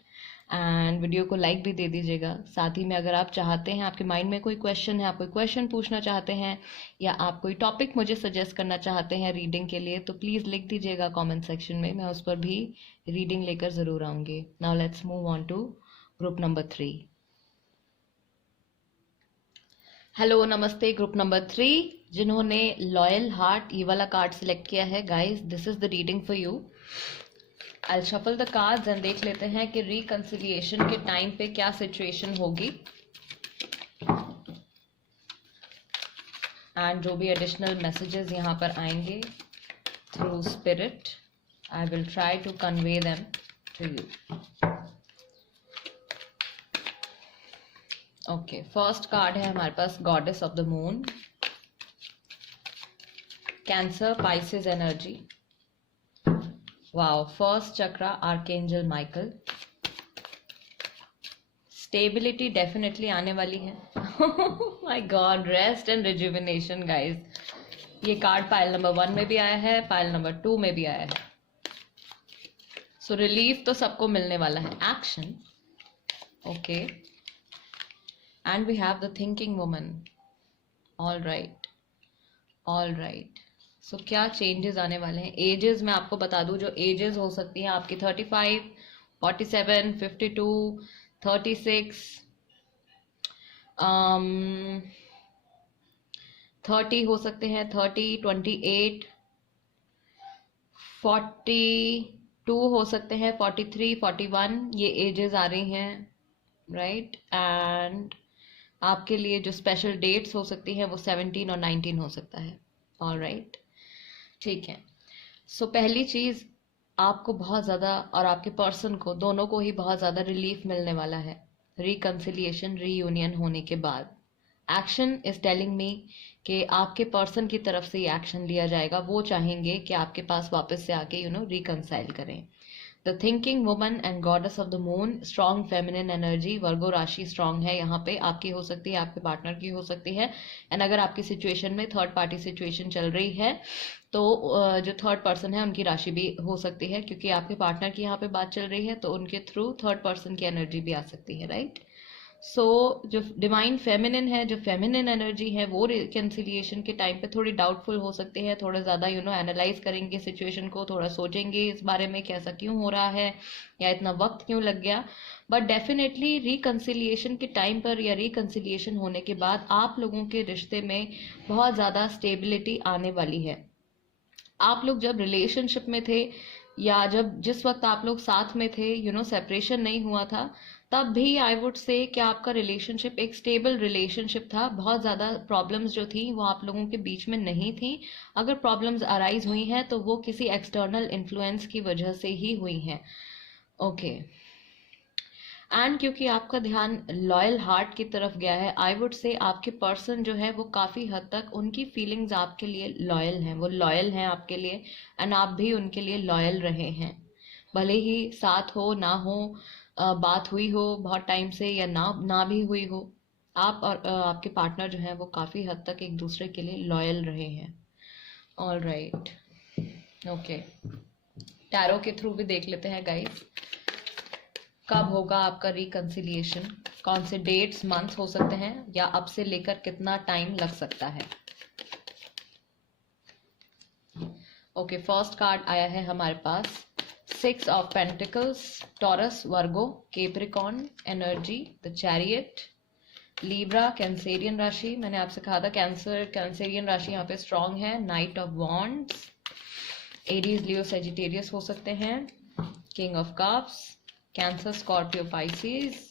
एंड वीडियो को लाइक भी दे दीजिएगा। साथ ही में अगर आप चाहते हैं, आपके माइंड में कोई क्वेश्चन है, आप कोई क्वेश्चन पूछना चाहते हैं, या आप कोई टॉपिक मुझे सजेस्ट करना चाहते हैं रीडिंग के लिए, तो प्लीज़ लिख दीजिएगा कमेंट सेक्शन में, मैं उस पर भी रीडिंग लेकर ज़रूर आऊँगी। Now let's move on to group number 3। Hello नमस्ते ग्रुप नंबर 3, जिन्होंने लॉयल हार्ट ये वाला कार्ड सिलेक्ट किया है, guys this is the reading for you. I shuffle the cards and देख लेते हैं कि रिकंसिलिएशन के टाइम पे क्या सिचुएशन होगी, एंड जो भी एडिशनल मैसेजेस यहाँ पर आएंगे through spirit, I will try to convey them to you. Okay, first card है हमारे पास goddess of the moon, Cancer Pisces energy. Wow, first chakra archangel Michael. Stability definitely आने वाली है। My god, rest and rejuvenation guys. ये card pile number 1 में भी आया है, पाइल नंबर 2 में भी आया है। सो रिलीफ तो सबको मिलने वाला है। Action, okay, and we have the thinking woman. all right so क्या changes आने वाले हैं? ages मैं आपको बता दूं, जो ages हो सकती हैं आपकी 35, 47, 52, 36, 30 हो सकते हैं, 30, 28, 42 हो सकते हैं, 43, 41, ये ages आ रही हैं, राइट। एंड आपके लिए जो स्पेशल डेट्स हो सकती हैं वो 17 और 19 हो सकता है। ऑल राइट, ठीक है। सो पहली चीज़, आपको बहुत ज़्यादा और आपके पर्सन को, दोनों को ही बहुत ज़्यादा रिलीफ मिलने वाला है रिकंसिलिएशन, रीयूनियन होने के बाद। एक्शन इज टेलिंग मी कि आपके पर्सन की तरफ से ये एक्शन लिया जाएगा। वो चाहेंगे कि आपके पास वापस से आके रिकंसाइल करें। The thinking woman and goddess of the moon, strong feminine energy, Virgo राशि स्ट्रॉन्ग है यहाँ पे। आपकी हो सकती है, आपके पार्टनर की हो सकती है। एंड अगर आपकी सिचुएशन में थर्ड पार्टी सिचुएशन चल रही है तो जो थर्ड पर्सन है उनकी राशि भी हो सकती है, क्योंकि आपके पार्टनर की यहाँ पे बात चल रही है तो उनके थ्रू थर्ड पर्सन की एनर्जी भी आ सकती है, राइट। सो जो डिवाइन फेमिनिन है, जो फेमिनिन एनर्जी है, वो रिकंसिलिएशन के टाइम पे थोड़ी डाउटफुल हो सकती है। थोड़ा ज़्यादा एनालाइज करेंगे सिचुएशन को, थोड़ा सोचेंगे इस बारे में कि ऐसा क्यों हो रहा है या इतना वक्त क्यों लग गया। बट डेफिनेटली रिकंसिलिएशन के टाइम पर या रिकंसिलिएशन होने के बाद आप लोगों के रिश्ते में बहुत ज़्यादा स्टेबिलिटी आने वाली है। आप लोग जब रिलेशनशिप में थे या जिस वक्त आप लोग साथ में थे, सेपरेशन नहीं हुआ था, तब भी आई वुड से कि आपका रिलेशनशिप एक स्टेबल रिलेशनशिप था। बहुत ज़्यादा प्रॉब्लम्स जो थी वो आप लोगों के बीच में नहीं थी। अगर प्रॉब्लम्स अराइज हुई हैं तो वो किसी एक्सटर्नल इन्फ्लुएंस की वजह से ही हुई हैं, ओके। एंड क्योंकि आपका ध्यान लॉयल हार्ट की तरफ गया है, आई वुड से आपके पर्सन जो है वो काफ़ी हद तक, उनकी फीलिंग्स आपके लिए लॉयल हैं, वो लॉयल हैं आपके लिए, एंड आप भी उनके लिए लॉयल रहे हैं। भले ही साथ हो ना हो, बात हुई हो बहुत टाइम से या ना भी हुई हो, आप और आपके पार्टनर जो है वो काफ़ी हद तक एक दूसरे के लिए लॉयल रहे हैं। All right, okay. टैरो के थ्रू भी देख लेते हैं गाइस, कब होगा आपका रिकंसिलिएशन, कौन से डेट्स, मंथ्स हो सकते हैं, या अब से लेकर कितना टाइम लग सकता है। ओके, फर्स्ट कार्ड आया है हमारे पास 6 of pentacles, taurus, Virgo, Capricorn energy, the chariot, Libra, Cancerian राशि। मैंने आपसे कहा था कैंसेरियन राशि यहाँ पे स्ट्रांग है। Knight of wands, Aries, Leo, Sagittarius हो सकते हैं। King of cups, Cancer, Scorpio, Pisces,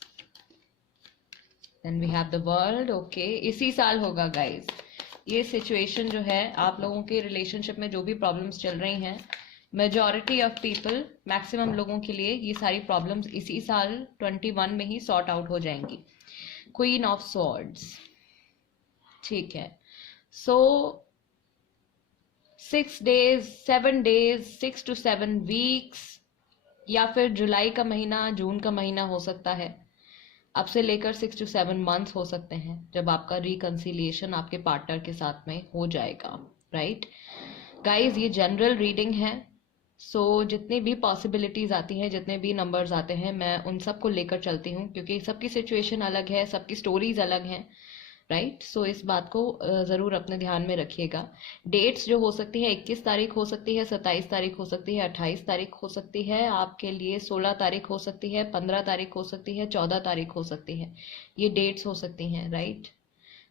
then we have the world. Okay, इसी साल होगा गाइस ये सिचुएशन जो है। आप लोगों के रिलेशनशिप में जो भी प्रॉब्लम्स चल रही हैं, मेजॉरिटी ऑफ पीपल, मैक्सिमम लोगों के लिए ये सारी प्रॉब्लम्स इसी साल 21 में ही सॉर्ट आउट हो जाएंगी। क्वीन ऑफ स्वॉर्ड्स, ठीक है। सो 6 days, 7 days, 6 to 7 weeks, या फिर जुलाई का महीना, जून का महीना हो सकता है। अब से लेकर 6 to 7 months हो सकते हैं जब आपका रिकंसिलिएशन आपके पार्टनर के साथ में हो जाएगा, राइट गाइज। ये जनरल रीडिंग है, सो जितनी भी पॉसिबिलिटीज आती हैं, जितने भी नंबर्स आते हैं, मैं उन सब को लेकर चलती हूँ, क्योंकि सबकी सिचुएशन अलग है, सबकी स्टोरीज अलग हैं, राइट। सो इस बात को ज़रूर अपने ध्यान में रखिएगा। डेट्स जो हो सकती है, 21 तारीख हो सकती है, 27 तारीख हो सकती है, 28 तारीख हो सकती है आपके लिए, 16 तारीख हो सकती है, 15 तारीख हो सकती है, 14 तारीख हो सकती है। ये डेट्स हो सकती हैं, राइट।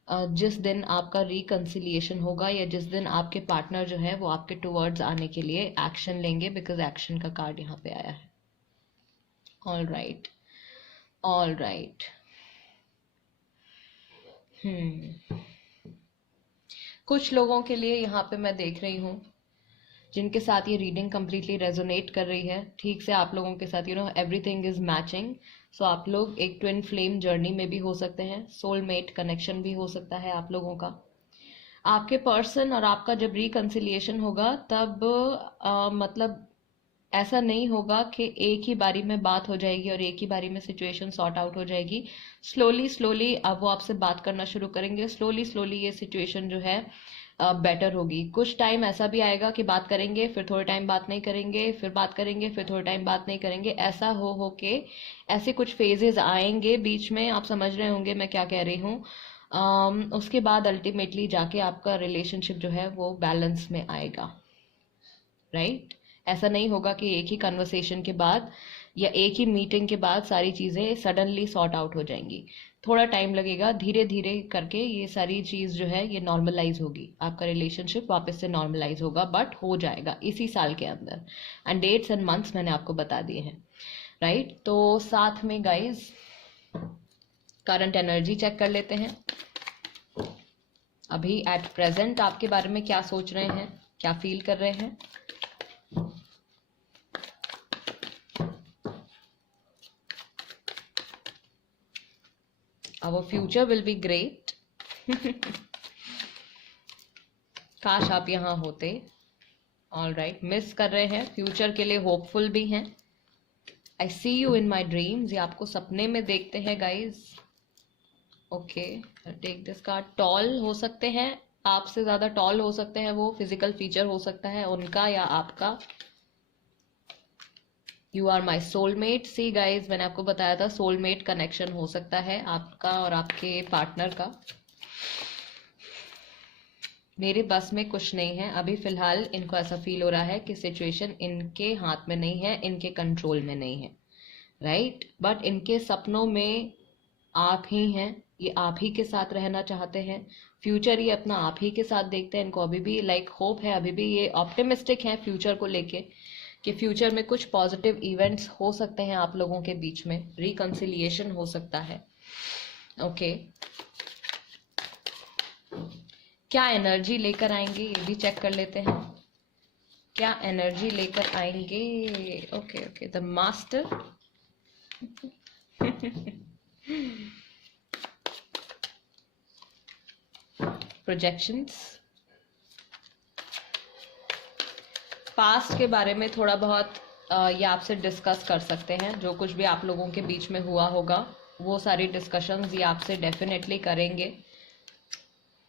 जिस दिन आपका रिकंसिलिएशन होगा या जिस दिन आपके पार्टनर जो है वो आपके टुवर्ड्स आने के लिए एक्शन लेंगे, बिकॉज एक्शन का कार्ड यहाँ पे आया है। All right, all right. कुछ लोगों के लिए यहाँ पे मैं देख रही हूँ जिनके साथ ये रीडिंग कम्प्लीटली रेजोनेट कर रही है, ठीक से आप लोगों के साथ एवरीथिंग इज मैचिंग। सो आप लोग एक ट्विन फ्लेम जर्नी में भी हो सकते हैं, सोलमेट कनेक्शन भी हो सकता है आप लोगों का। आपके पर्सन और आपका जब रिकंसिलिएशन होगा तब मतलब ऐसा नहीं होगा कि एक ही बारी में बात हो जाएगी और एक ही बारी में सिचुएशन सॉर्ट आउट हो जाएगी। स्लोली स्लोली अब वो आपसे बात करना शुरू करेंगे, स्लोली स्लोली ये सिचुएशन जो है बेटर होगी। कुछ टाइम ऐसा भी आएगा कि बात करेंगे, फिर थोड़े टाइम बात नहीं करेंगे, फिर बात करेंगे, फिर थोड़े टाइम बात नहीं करेंगे। ऐसा हो के ऐसे कुछ फेजेस आएंगे बीच में, आप समझ रहे होंगे मैं क्या कह रही हूँ। उसके बाद अल्टीमेटली जाके आपका रिलेशनशिप जो है वो बैलेंस में आएगा, राइट? ऐसा नहीं होगा कि एक ही कन्वर्सेशन के बाद या एक ही मीटिंग के बाद सारी चीज़ें सडनली सॉर्ट आउट हो जाएंगी। थोड़ा टाइम लगेगा, धीरे धीरे करके ये सारी चीज़ जो है ये नॉर्मलाइज होगी, आपका रिलेशनशिप वापस से नॉर्मलाइज होगा, बट हो जाएगा इसी साल के अंदर। एंड डेट्स एंड मंथ्स मैंने आपको बता दिए हैं, राइट? तो साथ में गाइज करंट एनर्जी चेक कर लेते हैं। अभी एट प्रेजेंट आपके बारे में क्या सोच रहे हैं, क्या फील कर रहे हैं? Our future will be great. काश आप यहाँ होते। ऑल राइट, मिस कर रहे हैं, फ्यूचर के लिए होपफुल भी हैं। आई see you in my dreams, ये आपको सपने में देखते हैं guys. Okay, take this card. Tall हो सकते हैं, आपसे ज्यादा टॉल हो सकते हैं वो, फिजिकल फीचर हो सकता है उनका या आपका। You are my soulmate. See guys, मैंने आपको बताया था सोलमेट कनेक्शन हो सकता है आपका और आपके पार्टनर का। मेरे बस में कुछ नहीं है अभी फिलहाल, इनको ऐसा फील हो रहा है कि सिचुएशन इनके हाथ में नहीं है, इनके कंट्रोल में नहीं है, राइट? बट इनके सपनों में आप ही हैं, ये आप ही के साथ रहना चाहते हैं, फ्यूचर ये अपना आप ही के साथ देखते हैं। इनको अभी भी होप है, अभी भी ये ऑप्टिमिस्टिक हैं फ्यूचर को लेके कि फ्यूचर में कुछ पॉजिटिव इवेंट्स हो सकते हैं आप लोगों के बीच में, रिकंसिलिएशन हो सकता है। ओके, क्या एनर्जी लेकर आएंगे ये भी चेक कर लेते हैं। क्या एनर्जी लेकर आएंगे? Okay okay, the master. Projections. Past के बारे में थोड़ा बहुत ये आपसे डिस्कस कर सकते हैं, जो कुछ भी आप लोगों के बीच में हुआ होगा वो सारी डिस्कशंस ये आपसे डेफिनेटली करेंगे।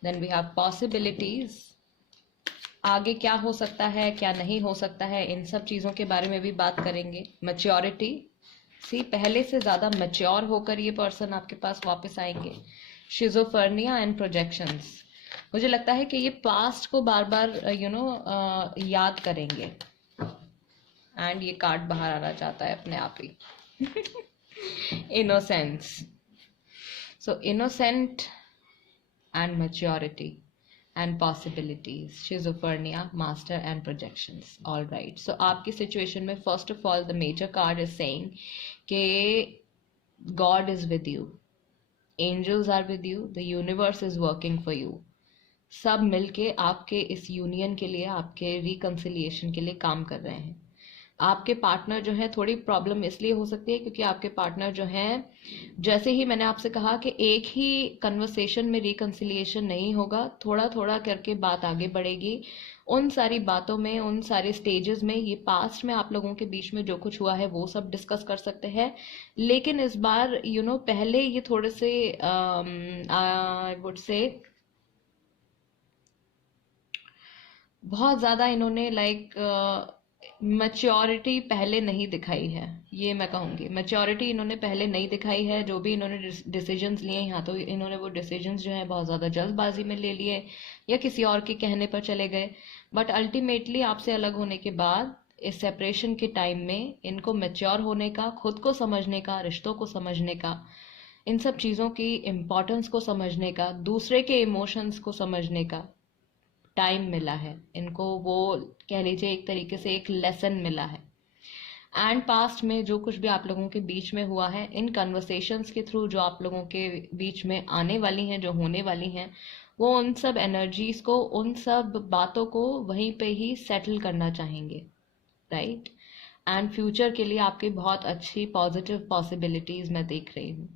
देन वी हैव पॉसिबिलिटीज, आगे क्या हो सकता है क्या नहीं हो सकता है, इन सब चीज़ों के बारे में भी बात करेंगे। मैच्योरिटी, सी पहले से ज़्यादा मैच्योर होकर ये पर्सन आपके पास वापस आएंगे। शिजोफर्निया एंड प्रोजेक्शंस, मुझे लगता है कि ये पास्ट को बार बार याद करेंगे। एंड ये कार्ड बाहर आना चाहता है अपने आप ही। Innocence, so innocent and maturity and possibilities, schizophrenia, master and projections. All right, so आपकी situation में first of all the major card is saying कि God is with you, angels are with you, the universe is working for you. सब मिलके आपके इस union के लिए, आपके रिकंसिलिएशन के लिए काम कर रहे हैं। आपके पार्टनर जो है, थोड़ी प्रॉब्लम इसलिए हो सकती है क्योंकि आपके पार्टनर जो हैं, जैसे ही मैंने आपसे कहा कि एक ही कन्वर्सेशन में रिकंसिलिएशन नहीं होगा, थोड़ा थोड़ा करके बात आगे बढ़ेगी। उन सारी बातों में, उन सारे स्टेजेस में, ये पास्ट में आप लोगों के बीच में जो कुछ हुआ है वो सब डिस्कस कर सकते हैं। लेकिन इस बार पहले ये थोड़े से आई वुड से बहुत ज़्यादा इन्होंने मैच्योरिटी पहले नहीं दिखाई है, ये मैं कहूँगी। मैच्योरिटी इन्होंने पहले नहीं दिखाई है। जो भी इन्होंने डिसीजंस लिए यहाँ, तो इन्होंने वो डिसीजंस जो है बहुत ज़्यादा जल्दबाजी में ले लिए या किसी और के कहने पर चले गए। बट अल्टीमेटली आपसे अलग होने के बाद, इस सेपरेशन के टाइम में, इनको मैच्योर होने का, खुद को समझने का, रिश्तों को समझने का, इन सब चीज़ों की इम्पोर्टेंस को समझने का, दूसरे के इमोशंस को समझने का टाइम मिला है इनको, वो कह लीजिए एक तरीके से एक लेसन मिला है। एंड पास्ट में जो कुछ भी आप लोगों के बीच में हुआ है, इन कन्वर्सेशंस के थ्रू जो आप लोगों के बीच में आने वाली हैं, जो होने वाली हैं, वो उन सब एनर्जीज को, उन सब बातों को वहीं पे ही सेटल करना चाहेंगे, राइट। एंड फ्यूचर के लिए आपकी बहुत अच्छी पॉजिटिव पॉसिबिलिटीज मैं देख रही हूँ।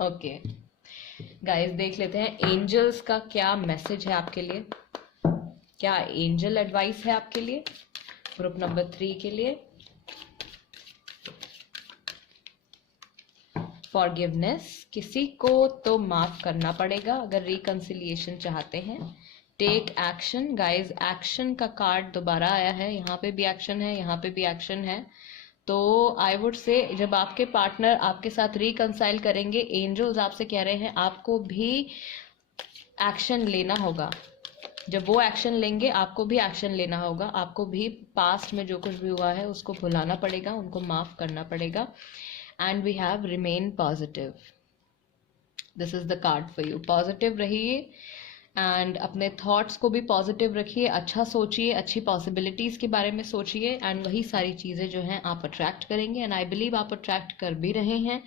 ओके गाइस, देख लेते हैं एंजल्स का क्या मैसेज है आपके लिए, क्या एंजल एडवाइस है आपके लिए ग्रुप नंबर 3 के लिए। फॉरगिवनेस, किसी को तो माफ करना पड़ेगा अगर रिकंसिलिएशन चाहते हैं। टेक एक्शन, गाइस एक्शन का कार्ड दोबारा आया है, यहाँ पे भी एक्शन है, यहाँ पे भी एक्शन है। तो आई वुड से जब आपके पार्टनर आपके साथ रिकंसाइल करेंगे, एंजल्स आपसे कह रहे हैं आपको भी एक्शन लेना होगा। जब वो एक्शन लेंगे आपको भी एक्शन लेना होगा, आपको भी पास्ट में जो कुछ भी हुआ है उसको भुलाना पड़ेगा, उनको माफ करना पड़ेगा। And we have remain positive, this is the card for you. Positive रहिए एंड अपने थॉट्स को भी पॉजिटिव रखिए, अच्छा सोचिए, अच्छी पॉसिबिलिटीज के बारे में सोचिए, एंड वही सारी चीजें जो हैं आप अट्रैक्ट करेंगे। एंड आई बिलीव आप अट्रैक्ट कर भी रहे हैं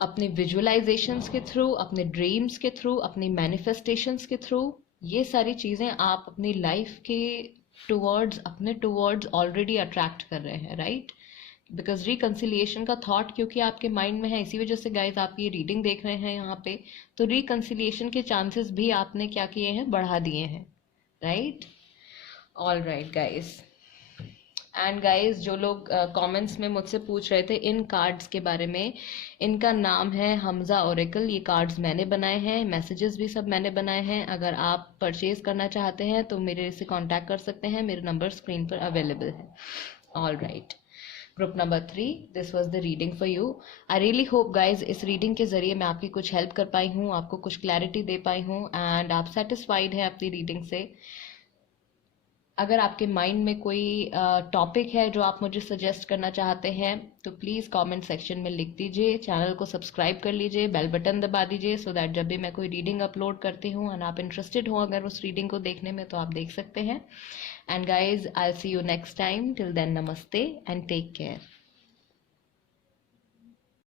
अपने विजुअलाइजेशंस के थ्रू, अपने ड्रीम्स के थ्रू, अपनी मैनिफेस्टेशंस के थ्रू। ये सारी चीजें आप अपनी लाइफ के टुवर्ड्स ऑलरेडी अट्रैक्ट कर रहे हैं, राइट। बिकॉज रिकंसिलिएशन का थॉट क्योंकि आपके माइंड में है, इसी वजह से गाइज आप ये रीडिंग देख रहे हैं यहाँ पे। तो रिकंसिलिएशन के चांसेस भी आपने क्या किए हैं, बढ़ा दिए हैं, right. All right guys, and guys जो लोग कमेंट्स में मुझसे पूछ रहे थे इन कार्ड्स के बारे में, इनका नाम है हमजा ओरेकल। ये कार्ड्स मैंने बनाए हैं, मैसेजेस भी सब मैंने बनाए हैं। अगर आप परचेज करना चाहते हैं तो मेरे से कांटेक्ट कर सकते हैं, मेरे नंबर स्क्रीन पर अवेलेबल है। All right, group number 3, this was the reading for you. I really hope guys इस रीडिंग के जरिए मैं आपकी कुछ हेल्प कर पाई हूँ, आपको कुछ क्लैरिटी दे पाई हूँ, एंड आप सेटिस्फाइड है अपनी रीडिंग से। अगर आपके माइंड में कोई टॉपिक है जो आप मुझे सजेस्ट करना चाहते हैं तो प्लीज़ कमेंट सेक्शन में लिख दीजिए। चैनल को सब्सक्राइब कर लीजिए, बेल बटन दबा दीजिए, सो दैट जब भी मैं कोई रीडिंग अपलोड करती हूँ एंड आप इंटरेस्टेड हो अगर उस रीडिंग को देखने में, तो आप देख सकते हैं। And guys, I see you next time, till then नमस्ते एंड टेक केयर।